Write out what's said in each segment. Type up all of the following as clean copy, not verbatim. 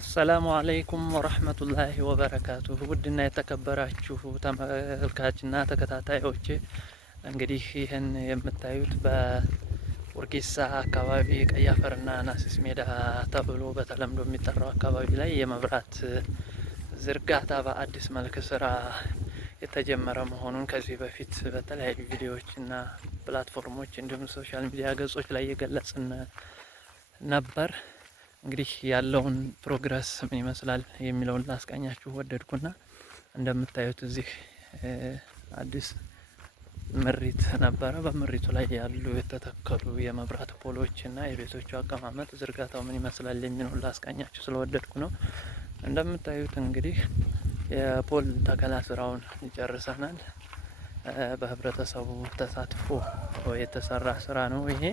አሰላሙ አለይኩም ወረህመቱላሂ ወበረካቱሁ። ውድና የተከበራችሁ ተመልካችና ተከታታዮች እንግዲህ ይህን የምታዩት በኡርጌሳ አካባቢ ቀይ አፈርና ናስስ ሜዳ ተብሎ በተለምዶ የሚጠራው አካባቢ ላይ የመብራት ዝርጋታ በአዲስ መልክ ስራ የተጀመረ መሆኑን ከዚህ በፊት በተለያዩ ቪዲዮዎችና ፕላትፎርሞች እንዲሁም ሶሻል ሚዲያ ገጾች ላይ የገለጽን ነበር። እንግዲህ ያለውን ፕሮግረስ ምን ይመስላል የሚለውን ላስቃኛችሁ ወደድኩና እንደምታዩት እዚህ አዲስ ምሪት ነበረ። በምሪቱ ላይ ያሉ የተተከሉ የመብራት ፖሎች እና የቤቶቹ አቀማመጥ ዝርጋታው ምን ይመስላል የሚለውን ላስቃኛችሁ ስለወደድኩ ነው። እንደምታዩት እንግዲህ የፖል ተከላ ስራውን ይጨርሰናል። በህብረተሰቡ ተሳትፎ የተሰራ ስራ ነው ይሄ።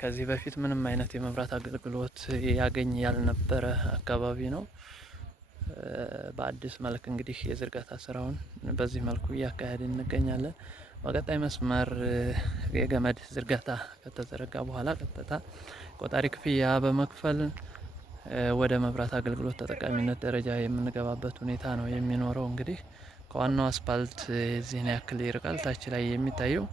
ከዚህ በፊት ምንም አይነት የመብራት አገልግሎት ያገኝ ያልነበረ አካባቢ ነው። በአዲስ መልክ እንግዲህ የዝርጋታ ስራውን በዚህ መልኩ እያካሄድን እንገኛለን። በቀጣይ መስመር የገመድ ዝርጋታ ከተዘረጋ በኋላ ቀጥታ ቆጣሪ ክፍያ በመክፈል ወደ መብራት አገልግሎት ተጠቃሚነት ደረጃ የምንገባበት ሁኔታ ነው የሚኖረው። እንግዲህ ከዋናው አስፓልት ዚህን ያክል ይርቃል። ታች ላይ የሚታየው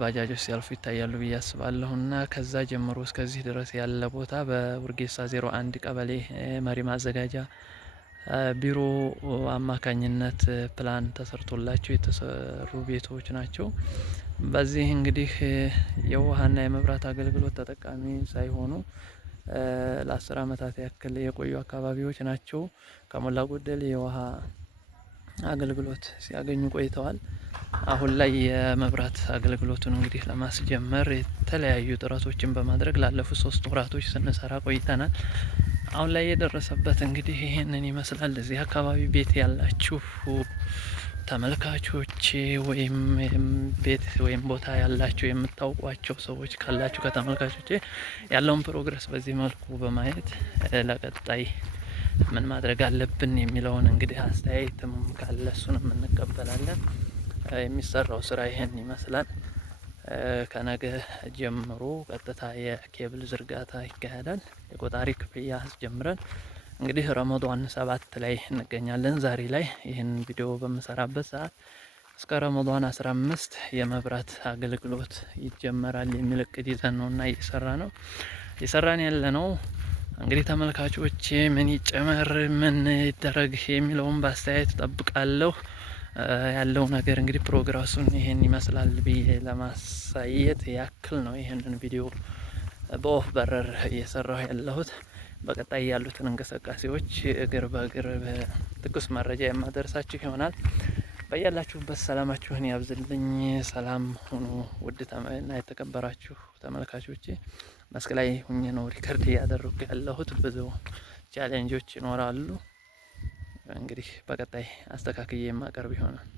ባጃጆች ሲያልፉ ይታያሉ ብዬ አስባለሁ። እና ከዛ ጀምሮ እስከዚህ ድረስ ያለ ቦታ በኡርጌሳ 01 ቀበሌ መሪ ማዘጋጃ ቢሮ አማካኝነት ፕላን ተሰርቶላቸው የተሰሩ ቤቶች ናቸው። በዚህ እንግዲህ የውሃና የመብራት አገልግሎት ተጠቃሚ ሳይሆኑ ለ10 አመታት ያክል የቆዩ አካባቢዎች ናቸው። ከሞላ ጎደል የውሃ አገልግሎት ሲያገኙ ቆይተዋል። አሁን ላይ የመብራት አገልግሎቱን እንግዲህ ለማስጀመር የተለያዩ ጥረቶችን በማድረግ ላለፉት 3 ወራቶች ስንሰራ ቆይተናል። አሁን ላይ የደረሰበት እንግዲህ ይሄንን ይመስላል። እዚህ አካባቢ ቤት ያላችሁ ተመልካቾች ወይም ቤት ወይም ቦታ ያላችሁ የምታውቋቸው ሰዎች ካላችሁ ከተመልካቾች ያለውን ፕሮግረስ በዚህ መልኩ በማየት ለቀጣይ ምን ማድረግ አለብን የሚለውን እንግዲህ አስተያየትም ካለ እሱንም እንቀበላለን። የሚሰራው ስራ ይሄን ይመስላል። ከነገ ጀምሮ ቀጥታ የኬብል ዝርጋታ ይካሄዳል። የቆጣሪ ክፍያ አስጀምረን እንግዲህ ረመዷን 7 ላይ እንገኛለን። ዛሬ ላይ ይህን ቪዲዮ በምሰራበት ሰዓት እስከ ረመዷን 15 የመብራት አገልግሎት ይጀመራል የሚል እቅድ ይዘን ነውና እየሰራን ያለ ነው። እንግዲህ ተመልካቾች ምን ይጨመር ምን ይደረግ የሚለውን በአስተያየት እጠብቃለሁ። ያለው ነገር እንግዲህ ፕሮግረሱን ይሄን ይመስላል ብዬ ለማሳየት ያክል ነው ይሄንን ቪዲዮ በኦፍ በረር እየሰራሁ ያለሁት። በቀጣይ ያሉትን እንቅስቃሴዎች እግር በእግር በትኩስ መረጃ የማደርሳችሁ ይሆናል። በያላችሁበት ሰላማችሁን ያብዝልኝ። ሰላም ሁኑ ውድ እና የተከበራችሁ ተመልካቾቼ። መስክ ላይ ሁኜ ነው ሪከርድ እያደረኩ ያለሁት። ብዙ ቻሌንጆች ይኖራሉ። እንግዲህ በቀጣይ አስተካክዬ የማቀርብ ይሆናል።